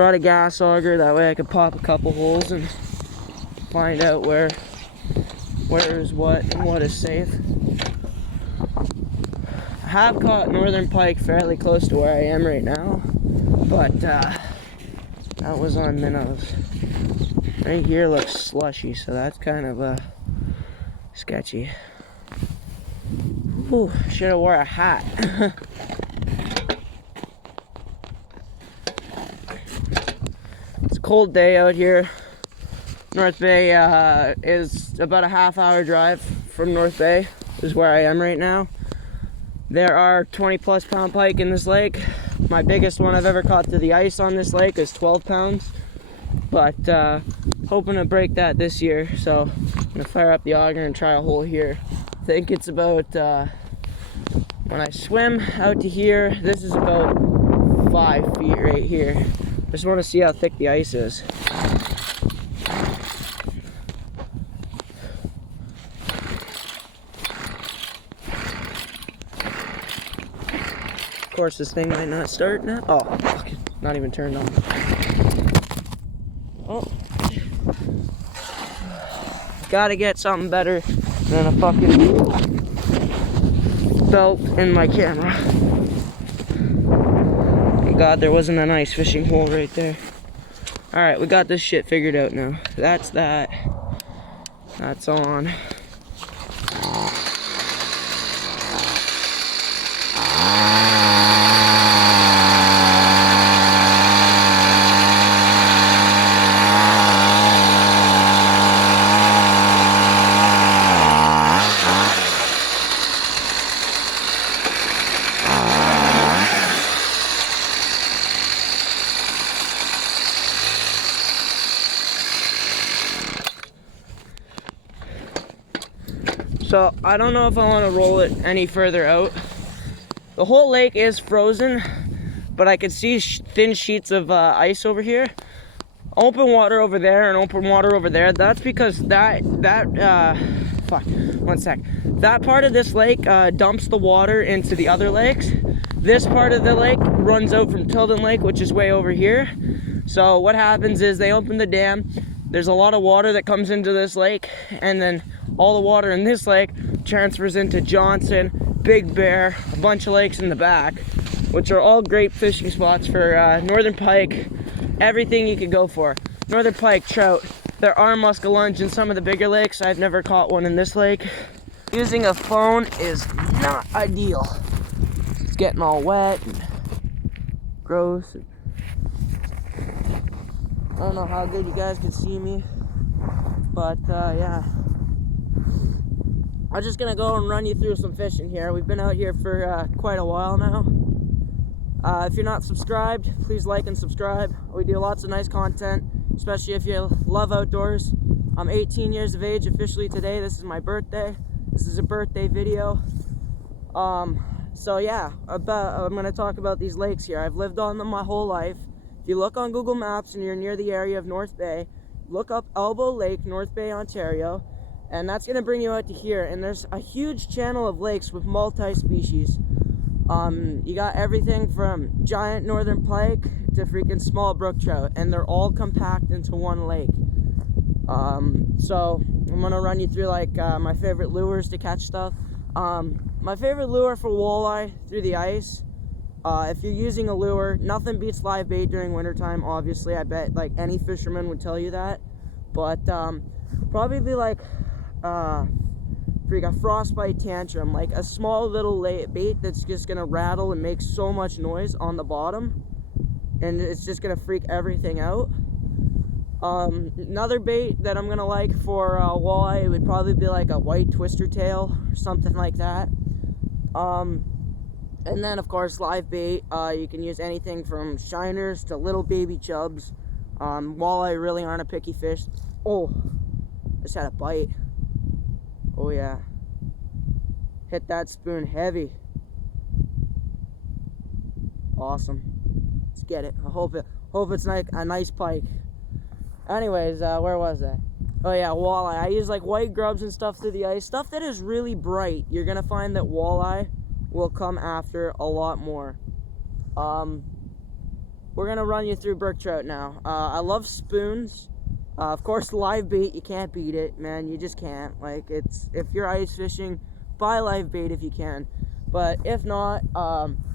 Brought a gas auger, that way I could pop a couple holes and find out where is what and what is safe. I have caught northern pike fairly close to where I am right now, but that was on minnows. Right here looks slushy, so that's kind of sketchy. Ooh, should have wore a hat. It's a cold day out here. North Bay is about a half-hour drive from North Bay, is where I am right now. There are 20+ pound pike in this lake. My biggest one I've ever caught through the ice on this lake is 12 pounds. But hoping to break that this year, so I'm gonna fire up the auger and try a hole here. I think it's about, when I swim out to here, this is about 5 feet right here. Just want to see how thick the ice is. Of course, this thing might not start now. Oh, fuck, not even turned on. Oh. Gotta get something better than a fucking belt in my camera. Thank God there wasn't an ice fishing hole right there. Alright, we got this shit figured out now. That's that. That's on. So I don't know if I want to roll it any further out. The whole lake is frozen, but I could see thin sheets of ice over here. Open water over there and open water over there. That's because that part of this lake dumps the water into the other lakes. This part of the lake runs out from Tilden Lake, which is way over here. So what happens is they open the dam. There's a lot of water that comes into this lake, and then all the water in this lake transfers into Johnson, Big Bear, a bunch of lakes in the back, which are all great fishing spots for northern pike, everything you could go for. Northern pike, trout. There are muskellunge in some of the bigger lakes. I've never caught one in this lake. Using a phone is not ideal. It's getting all wet and gross. I don't know how good you guys can see me, but yeah. I'm just gonna go and run you through some fishing here. We've been out here for quite a while now. If you're not subscribed, please like and subscribe. We do lots of nice content, especially if you love outdoors. I'm 18 years of age officially today. This is my birthday. This is a birthday video. So yeah, I'm gonna talk about these lakes here. I've lived on them my whole life. If you look on Google Maps and you're near the area of North Bay, look up Elbow Lake, North Bay, Ontario, and that's gonna bring you out to here. And there's a huge channel of lakes with multi-species. You got everything from giant northern pike to freaking small brook trout, and they're all compact into one lake. So I'm gonna run you through like my favorite lures to catch stuff. My favorite lure for walleye through the ice, if you're using a lure, nothing beats live bait during wintertime, obviously. I bet like any fisherman would tell you that. But probably like a frostbite tantrum, like a small little bait that's just gonna rattle and make so much noise on the bottom, and it's just gonna freak everything out. Another bait that I'm gonna like for walleye would probably be like a white twister tail or something like that. And then of course live bait, you can use anything from shiners to little baby chubs. Walleye really aren't a picky fish. Oh, just had a bite. Oh yeah, hit that spoon heavy. Awesome. Let's get it. I hope it's like a nice pike. Anyways, where was I? Oh yeah, walleye. I use like white grubs and stuff through the ice. Stuff that is really bright. You're gonna find that walleye will come after a lot more. we're gonna run you through brook trout now. I love spoons. Of course, live bait, you can't beat it, man. You just can't. Like, if you're ice fishing, buy live bait if you can. But if not,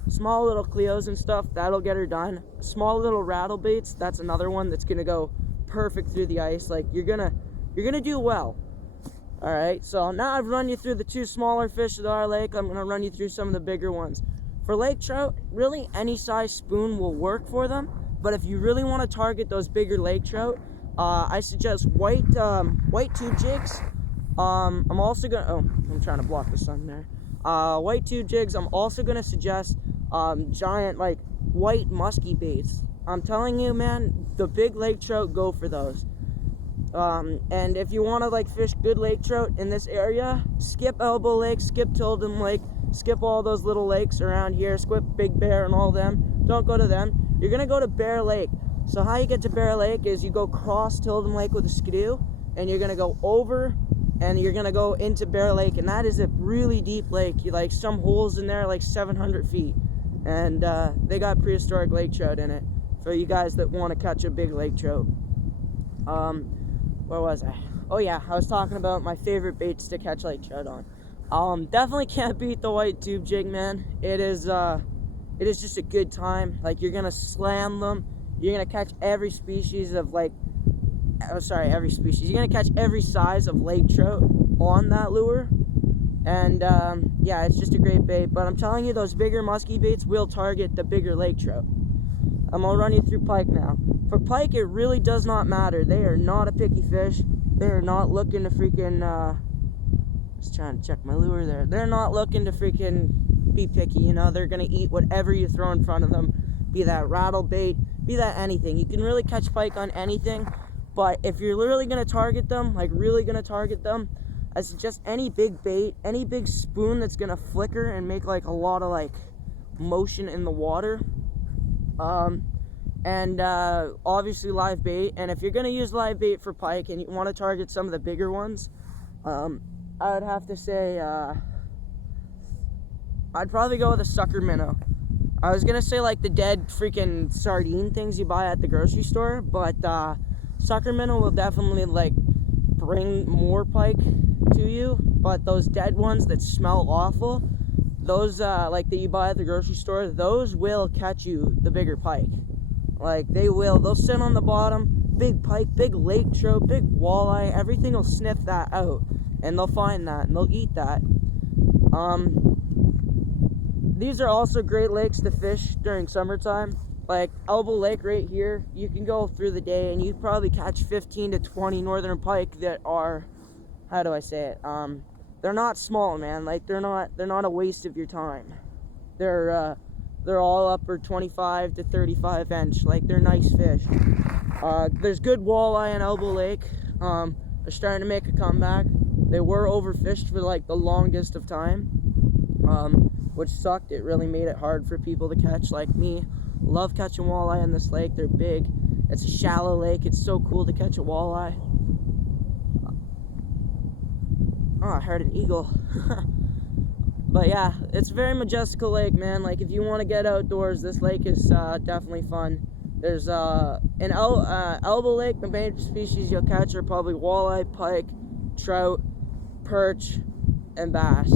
small little Cleos and stuff, that'll get her done. Small little rattle baits, that's another one that's gonna go perfect through the ice. Like, you're gonna do well. All right, so now I've run you through the 2 smaller fish at our lake. I'm gonna run you through some of the bigger ones. For lake trout, really any size spoon will work for them. But if you really want to target those bigger lake trout, I suggest white tube jigs. I'm also gonna, I'm trying to block the sun there. White tube jigs. I'm also gonna suggest giant, like, white musky baits. I'm telling you, man, the big lake trout, go for those. And if you want to, like, fish good lake trout in this area, skip Elbow Lake, skip Tilden Lake, skip all those little lakes around here, skip Big Bear and all them. Don't go to them. You're gonna go to Bear Lake. So how you get to Bear Lake is you go cross Tilden Lake with a skidoo, and you're gonna go over, and you're gonna go into Bear Lake, and that is a really deep lake. You, like, some holes in there like 700 feet, and they got prehistoric lake trout in it for you guys that want to catch a big lake trout. Where was I? Oh yeah, I was talking about my favorite baits to catch lake trout on. Definitely can't beat the white tube jig, man. It is just a good time. Like, you're gonna slam them. You're gonna catch every species of, like, every species. You're gonna catch every size of lake trout on that lure. And yeah, it's just a great bait. But I'm telling you, those bigger musky baits will target the bigger lake trout. I'm gonna run you through pike now. For pike, it really does not matter. They are not a picky fish. They are not looking to freaking just trying to check my lure there. They're not looking to freaking be picky, you know. They're gonna eat whatever you throw in front of them, be that rattle bait, be that anything. You can really catch pike on anything. But if you're literally gonna target them, like really gonna target them, I suggest any big bait, any big spoon that's gonna flicker and make like a lot of like motion in the water. And obviously live bait. And if you're gonna use live bait for pike and you want to target some of the bigger ones, I would have to say I'd probably go with a sucker minnow. I was gonna say like the dead freaking sardine things you buy at the grocery store, but sucker minnow will definitely like bring more pike to you. But those dead ones that smell awful, those like that you buy at the grocery store, those will catch you the bigger pike. Like, they will. They'll sit on the bottom, big pike, big lake trout, big walleye. Everything will sniff that out, and they'll find that, and they'll eat that. These are also great lakes to fish during summertime. Like Elbow Lake right here, you can go through the day, and you'd probably catch 15 to 20 northern pike that are, how do I say it? They're not small, man. Like, they're not a waste of your time. They're all upper 25 to 35 inch. Like, they're nice fish. There's good walleye in Elbow Lake. They're starting to make a comeback. They were overfished for like the longest of time, which sucked. It really made it hard for people to catch. Like me, love catching walleye in this lake. They're big. It's a shallow lake. It's so cool to catch a walleye. Oh, I heard an eagle. But yeah, it's a very majestical lake, man. Like, if you want to get outdoors, this lake is definitely fun. There's in Elbow Lake, the main species you'll catch are probably walleye, pike, trout, perch, and bass.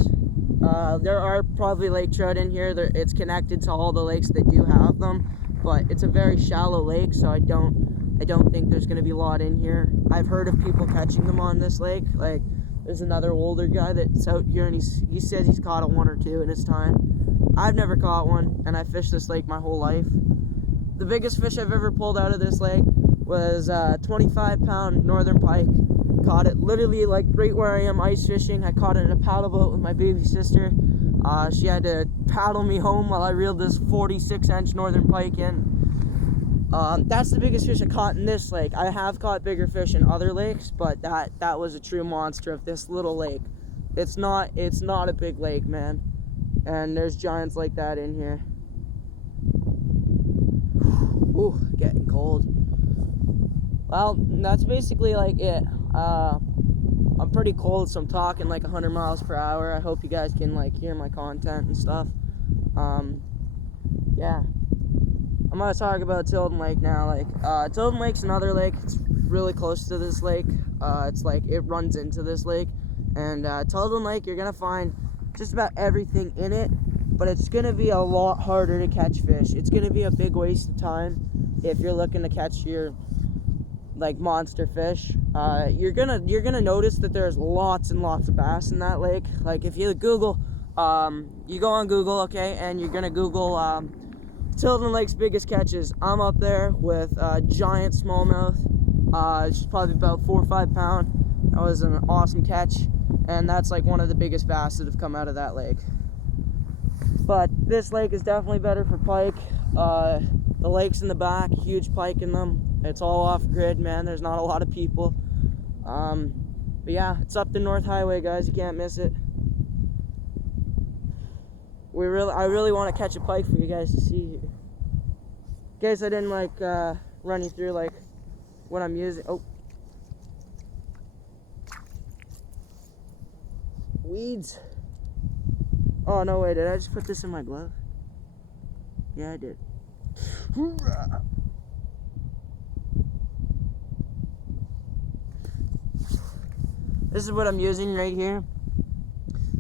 There are probably lake trout in here. It's connected to all the lakes that do have them, but it's a very shallow lake, so I don't think there's going to be a lot in here. I've heard of people catching them on this lake. Like, there's another older guy that's out here, and he says he's caught a 1 or 2 in his time. I've never caught one, and I fished this lake my whole life. The biggest fish I've ever pulled out of this lake was a 25-pound northern pike. Caught it literally like right where I am ice fishing. I caught it in a paddle boat with my baby sister. She had to paddle me home while I reeled this 46-inch northern pike in. That's the biggest fish I caught in this lake. I have caught bigger fish in other lakes, but that was a true monster of this little lake. It's not a big lake, man. And there's giants like that in here. Ooh, getting cold. Well, that's basically like it. I'm pretty cold, so I'm talking like 100 miles per hour. I hope you guys can like hear my content and stuff. Yeah. I'm gonna talk about Tilden Lake now. Like, Tilden Lake's another lake. It's really close to this lake. It's like it runs into this lake. And Tilden Lake, you're gonna find just about everything in it, but it's gonna be a lot harder to catch fish. It's gonna be a big waste of time if you're looking to catch your like monster fish. You're gonna notice that there's lots and lots of bass in that lake. Like if you Google, you go on Google, okay, and you're gonna Google Tilden Lake's biggest catches. I'm up there with giant smallmouth. It's probably about 4 or 5 pound. That was an awesome catch, and that's like one of the biggest bass that have come out of that lake. But this lake is definitely better for pike. The lake's in the back, huge pike in them. It's all off grid, man. There's not a lot of people. But yeah, it's up the North Highway, guys. You can't miss it. I really want to catch a pike for you guys to see here. In case I didn't like run you through like what I'm using. Oh, weeds. Oh no, wait, did I just put this in my glove? Yeah, I did. This is what I'm using right here.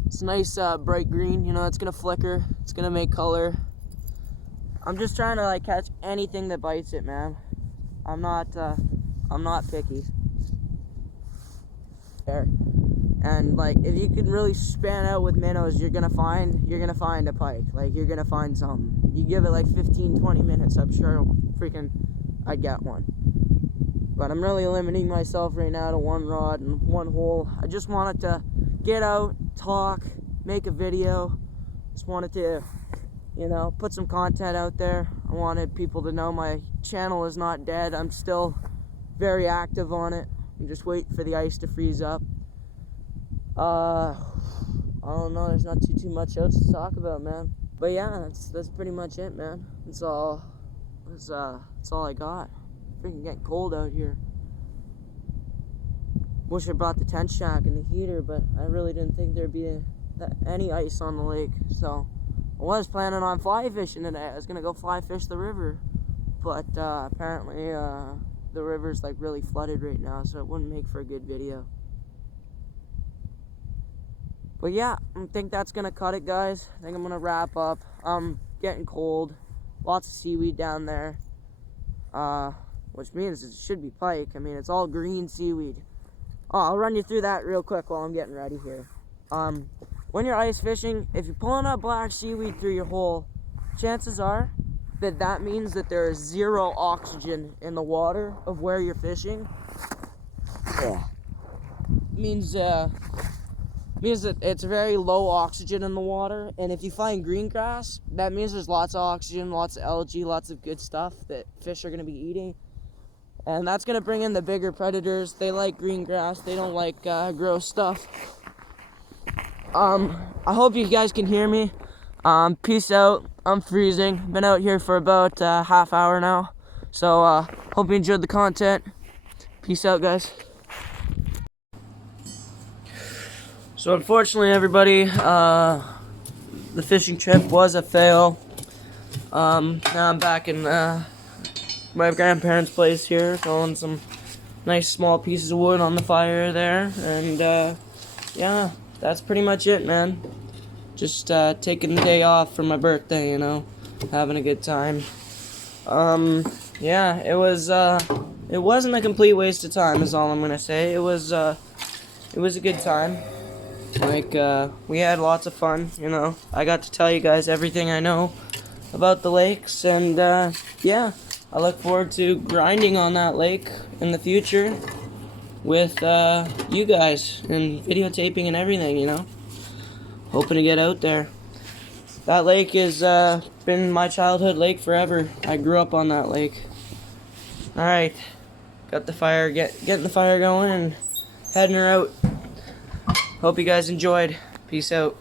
It's nice bright green, you know, it's gonna flicker, it's gonna make color. I'm just trying to like catch anything that bites it, man. I'm not picky. There. And like if you can really span out with minnows, you're gonna find a pike. Like you're gonna find something. You give it like 15-20 minutes, I'm sure I'd get one. But I'm really limiting myself right now to one rod and one hole. I just wanted to get out, talk, make a video. Just wanted to, you know, put some content out there. I wanted people to know my channel is not dead. I'm still very active on it. I'm just waiting for the ice to freeze up. I don't know, there's not too much else to talk about, man. But yeah, that's pretty much it, man. That's all I got. Freaking getting cold out here. Wish I brought the tent shack and the heater, but I really didn't think there'd be any ice on the lake. So I was planning on fly fishing today. I was gonna go fly fish the river, but apparently the river's like really flooded right now, so it wouldn't make for a good video. But yeah, I think that's gonna cut it, guys. I think I'm gonna wrap up. Getting cold, lots of seaweed down there, which means it should be pike. I mean, it's all green seaweed. Oh, I'll run you through that real quick while I'm getting ready here. When you're ice fishing, if you're pulling up black seaweed through your hole, chances are that means that there is 0 oxygen in the water of where you're fishing. Yeah. Means that it's very low oxygen in the water, and if you find green grass, that means there's lots of oxygen, lots of algae, lots of good stuff that fish are going to be eating, and that's going to bring in the bigger predators. They like green grass, they don't like gross stuff. I hope you guys can hear me. Peace out. I'm freezing. Been out here for about half hour now, so hope you enjoyed the content. Peace out, guys. So unfortunately, everybody, the fishing trip was a fail. Now I'm back in my grandparents' place here, throwing some nice small pieces of wood on the fire there, and yeah, that's pretty much it, man. Just taking the day off for my birthday, you know, having a good time. Yeah, it wasn't a complete waste of time, is all I'm gonna say. It was a good time. Like, we had lots of fun, you know. I got to tell you guys everything I know about the lakes, and, yeah, I look forward to grinding on that lake in the future with, you guys, and videotaping and everything, you know. Hoping to get out there. That lake has, been my childhood lake forever. I grew up on that lake. Alright, got the fire, getting the fire going and heading her out. Hope you guys enjoyed. Peace out.